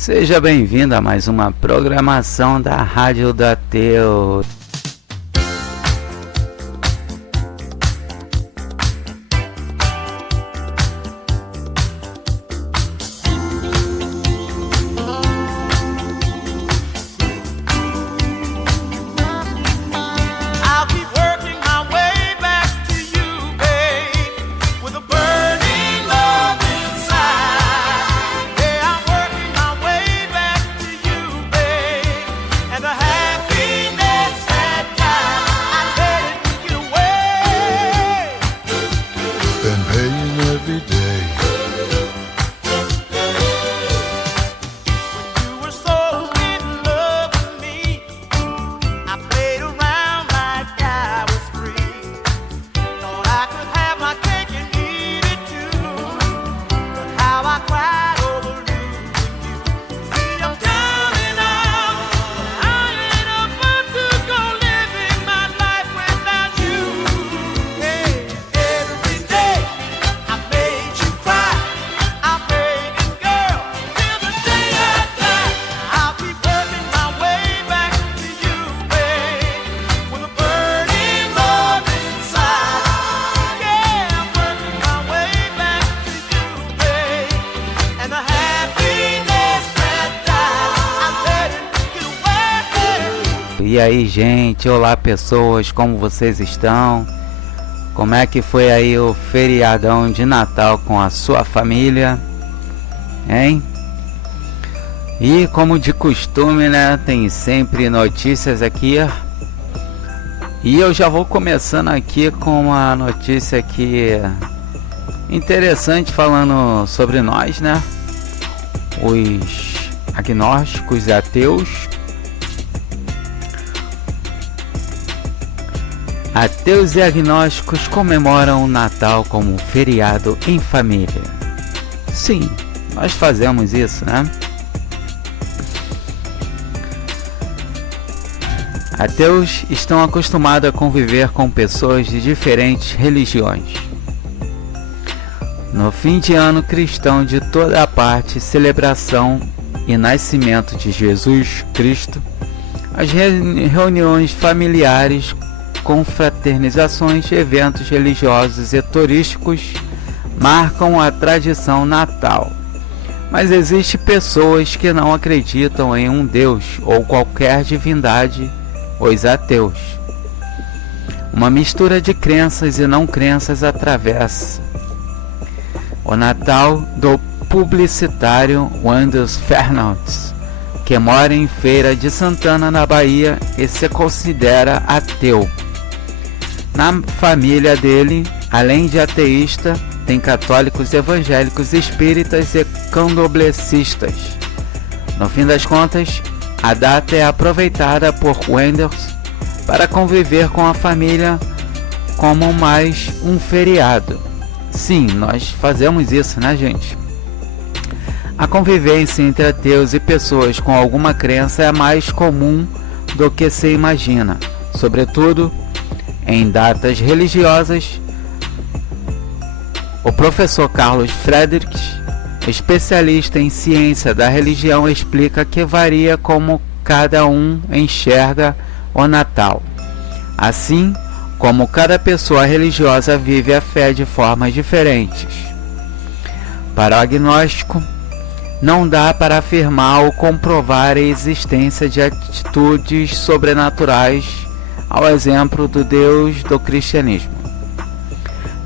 Seja bem-vindo a mais uma programação da Rádio do Ateu. E aí, gente, olá pessoas, como vocês estão? Como é que foi aí o feriadão de Natal com a sua família? Hein? E como de costume, né, tem sempre notícias aqui. E eu já vou começando aqui com uma notícia aqui interessante falando sobre nós, né? Os agnósticos e ateus. Ateus e agnósticos comemoram o Natal como um feriado em família. Sim, nós fazemos isso, né? Ateus estão acostumados a conviver com pessoas de diferentes religiões. No fim de ano cristão de toda a parte, celebração e nascimento de Jesus Cristo, as reuniões familiares, confraternizações, eventos religiosos e turísticos marcam a tradição natal. Mas existem pessoas que não acreditam em um Deus ou qualquer divindade, os ateus. Uma mistura de crenças e não crenças atravessa o Natal do publicitário Wendels Fernandes, que mora em Feira de Santana, na Bahia, e se considera ateu. Na família dele, além de ateísta, tem católicos, evangélicos, espíritas e candomblecistas. No fim das contas, a data é aproveitada por Wendels para conviver com a família como mais um feriado. Sim, nós fazemos isso, né, gente? A convivência entre ateus e pessoas com alguma crença é mais comum do que se imagina, sobretudo em datas religiosas. O professor Carlos Friedrich, especialista em ciência da religião, explica que varia como cada um enxerga o Natal, assim como cada pessoa religiosa vive a fé de formas diferentes. Para o agnóstico, não dá para afirmar ou comprovar a existência de atitudes sobrenaturais ao exemplo do Deus do cristianismo.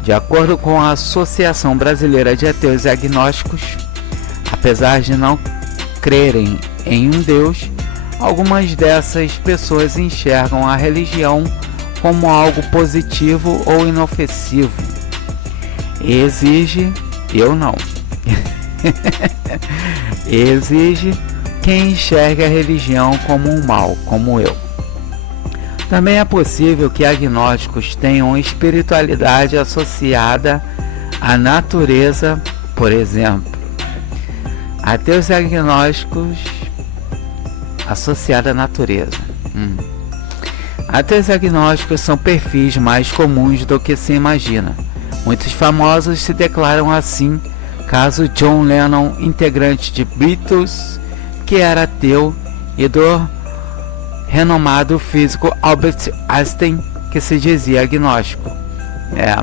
De acordo com a Associação Brasileira de Ateus e Agnósticos, apesar de não crerem em um Deus, algumas dessas pessoas enxergam a religião como algo positivo ou inofensivo. Eu não. Exige quem enxerga a religião como um mal, como eu. Também é possível que agnósticos tenham espiritualidade associada à natureza, por exemplo. Ateus e agnósticos associados à natureza. Ateus e agnósticos são perfis mais comuns do que se imagina. Muitos famosos se declaram assim, caso John Lennon, integrante de Beatles, que era ateu, e do renomado físico Albert Einstein, que se dizia agnóstico.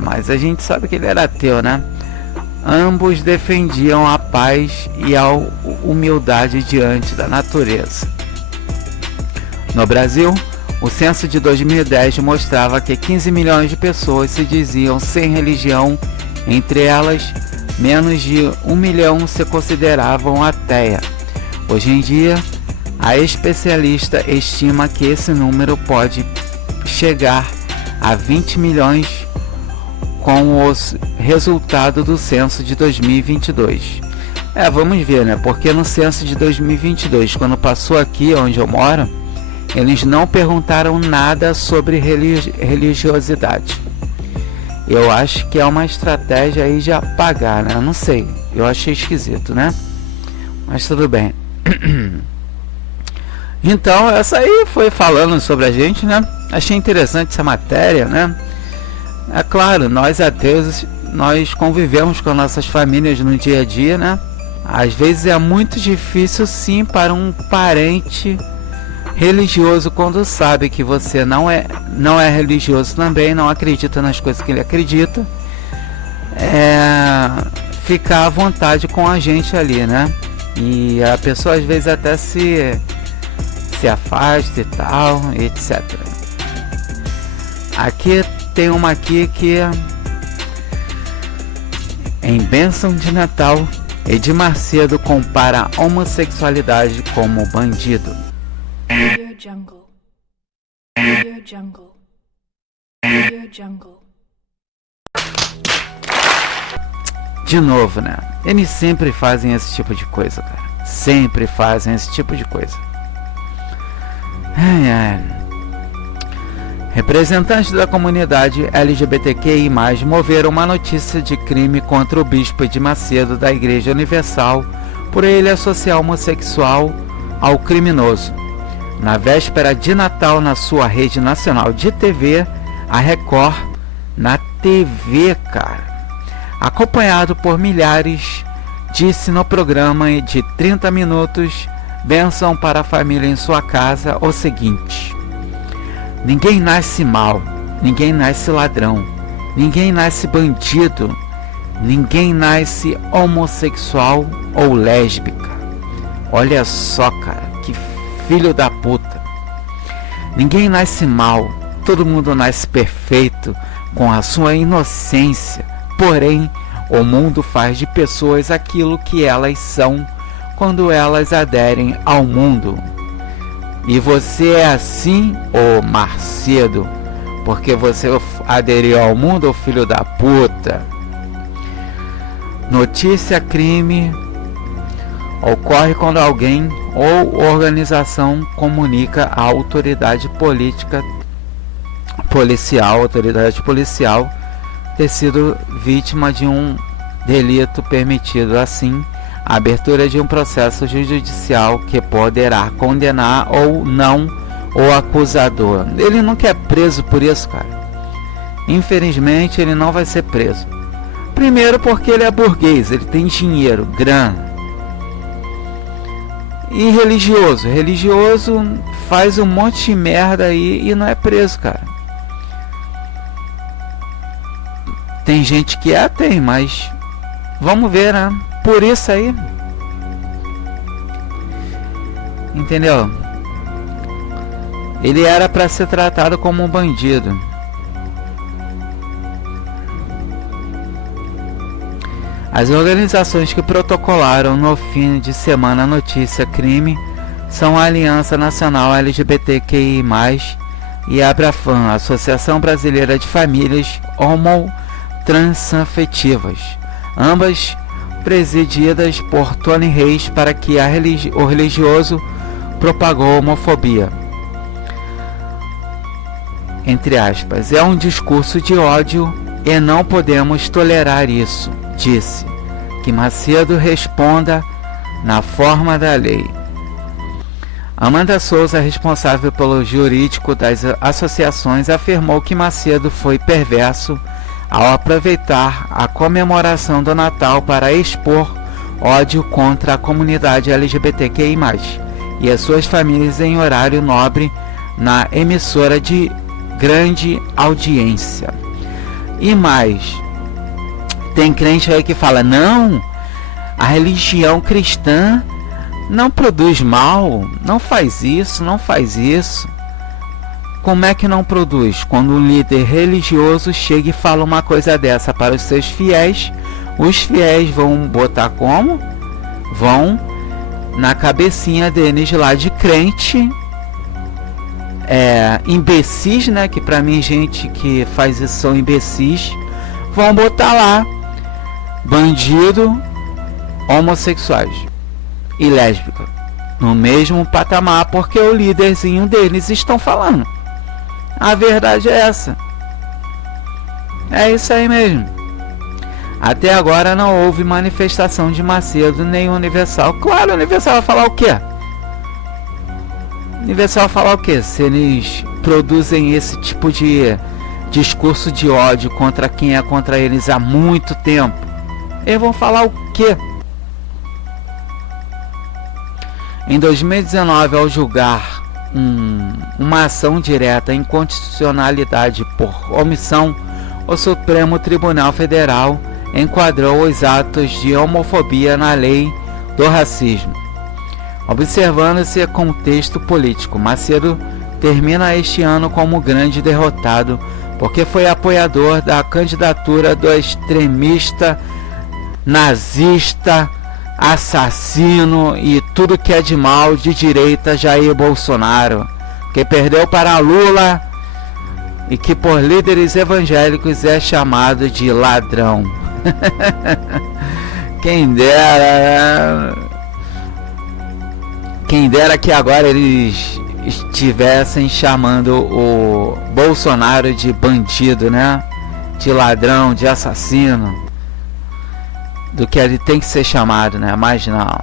Mas a gente sabe que ele era ateu, né? Ambos defendiam a paz e a humildade diante da natureza. No Brasil, o censo de 2010 mostrava que 15 milhões de pessoas se diziam sem religião, entre elas, menos de 1 milhão se consideravam ateia. Hoje em dia, a especialista estima que esse número pode chegar a 20 milhões com o resultado do censo de 2022. Vamos ver, né? Porque no censo de 2022, quando passou aqui onde eu moro, eles não perguntaram nada sobre religiosidade. Eu acho que é uma estratégia aí de apagar, né? Eu não sei, eu achei esquisito, né? Mas tudo bem. Então, essa aí foi falando sobre a gente, né? Achei interessante essa matéria, né? É claro, nós ateus, nós convivemos com nossas famílias no dia a dia, né? Às vezes é muito difícil, sim, para um parente religioso, quando sabe que você não é religioso também, não acredita nas coisas que ele acredita, ficar à vontade com a gente ali, né? E a pessoa às vezes até se afasta e tal, etc. Aqui tem uma aqui que em Bênção de Natal, Edir Macedo compara a homossexualidade como bandido. Jungle. Jungle. Jungle. De novo, né? Eles sempre fazem esse tipo de coisa, cara. Sempre fazem esse tipo de coisa. Representantes da comunidade LGBTQI+, moveram uma notícia de crime contra o bispo Edir Macedo da Igreja Universal por ele associar homossexual ao criminoso. Na véspera de Natal, na sua rede nacional de TV, a Record, na TV, cara, acompanhado por milhares, disse no programa de 30 minutos, Bênção para a Família em Sua Casa, o seguinte: ninguém nasce mal, ninguém nasce ladrão, ninguém nasce bandido, ninguém nasce homossexual ou lésbica. Olha só, cara, que filho da puta. Ninguém nasce mal, todo mundo nasce perfeito, com a sua inocência. Porém, o mundo faz de pessoas aquilo que elas são quando elas aderem ao mundo. E você é assim, ô Macedo, porque você aderiu ao mundo, ô filho da puta. Notícia crime ocorre quando alguém ou organização comunica à autoridade policial ter sido vítima de um delito, permitido assim a abertura de um processo judicial que poderá condenar ou não o acusador. Ele não quer preso por isso, cara. Infelizmente ele não vai ser preso. Primeiro porque ele é burguês, ele tem dinheiro, grana. E religioso faz um monte de merda aí e não é preso, cara. Tem gente que tem, mas vamos ver, né? Por isso aí, entendeu? Ele era para ser tratado como um bandido. As organizações que protocolaram no fim de semana a notícia crime são a Aliança Nacional LGBTQI+, e a Abrafam, Associação Brasileira de Famílias Homo-Transafetivas, ambas presididas por Tony Reis, para que o religioso propagou homofobia. Entre aspas, é um discurso de ódio e não podemos tolerar isso, disse. Que Macedo responda na forma da lei. Amanda Souza, responsável pelo jurídico das associações, afirmou que Macedo foi perverso ao aproveitar a comemoração do Natal para expor ódio contra a comunidade LGBTQI+, e as suas famílias em horário nobre na emissora de grande audiência. E mais, tem crente aí que fala, não, a religião cristã não produz mal, não faz isso, não faz isso. Como é que não produz? Quando um líder religioso chega e fala uma coisa dessa para os seus fiéis, os fiéis vão botar como? Vão na cabecinha deles lá de crente, imbecis, né? Que pra mim gente que faz isso são imbecis, vão botar lá bandido, homossexuais e lésbica no mesmo patamar, porque o líderzinho deles estão falando. A verdade é essa. É isso aí mesmo. Até agora não houve manifestação de Macedo nem Universal. Claro, Universal vai falar o quê? Universal vai falar o quê? Se eles produzem esse tipo de discurso de ódio contra quem é contra eles há muito tempo, eles vão falar o quê? Em 2019, ao julgar uma ação direta em inconstitucionalidade por omissão, o Supremo Tribunal Federal enquadrou os atos de homofobia na lei do racismo. Observando-se contexto político, Macedo termina este ano como grande derrotado, porque foi apoiador da candidatura do extremista, nazista, assassino e tudo que é de mal de direita Jair Bolsonaro, que perdeu para Lula e que por líderes evangélicos é chamado de ladrão. Quem dera que agora eles estivessem chamando o Bolsonaro de bandido, né? De ladrão, de assassino, do que ele tem que ser chamado, né? Mas não.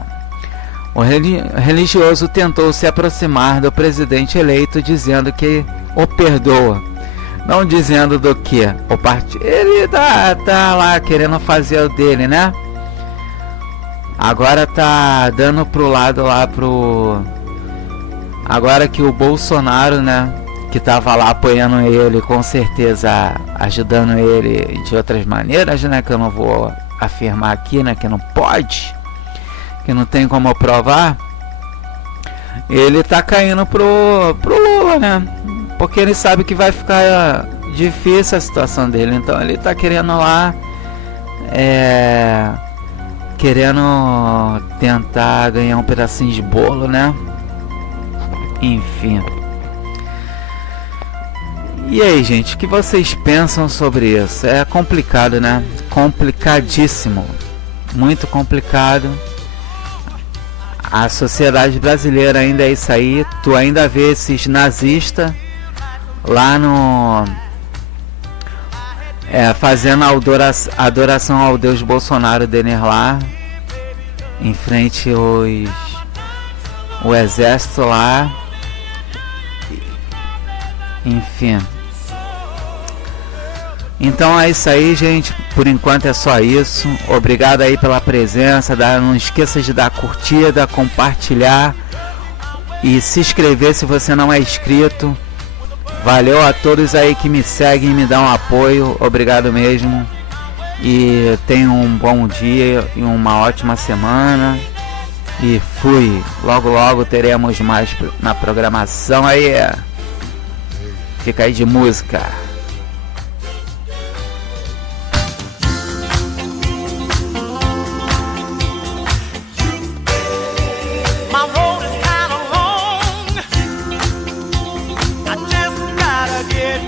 O religioso tentou se aproximar do presidente eleito dizendo que o perdoa, não dizendo do que o partido. Ele tá lá querendo fazer o dele, né? Agora tá dando pro lado lá pro... Agora que o Bolsonaro, né, que tava lá apoiando ele, com certeza ajudando ele de outras maneiras, né, que eu não vou afirmar aqui, né, que não pode, que não tem como provar, ele tá caindo pro Lula, né, porque ele sabe que vai ficar difícil a situação dele, então ele tá querendo lá, querendo tentar ganhar um pedacinho de bolo, né, enfim. E aí, gente, o que vocês pensam sobre isso? É complicado, né? Complicadíssimo. Muito complicado. A sociedade brasileira ainda é isso aí. Tu ainda vê esses nazistas lá no... fazendo a adoração ao Deus Bolsonaro deles lá. Em frente o exército lá. Enfim. Então é isso aí, gente. Por enquanto é só isso. Obrigado aí pela presença. Não esqueça de dar curtida, compartilhar e se inscrever se você não é inscrito. Valeu a todos aí que me seguem e me dão apoio. Obrigado mesmo. E tenham um bom dia e uma ótima semana. E fui. Logo logo teremos mais na programação aí. Fica aí de música. My road is kinda long. I just gotta get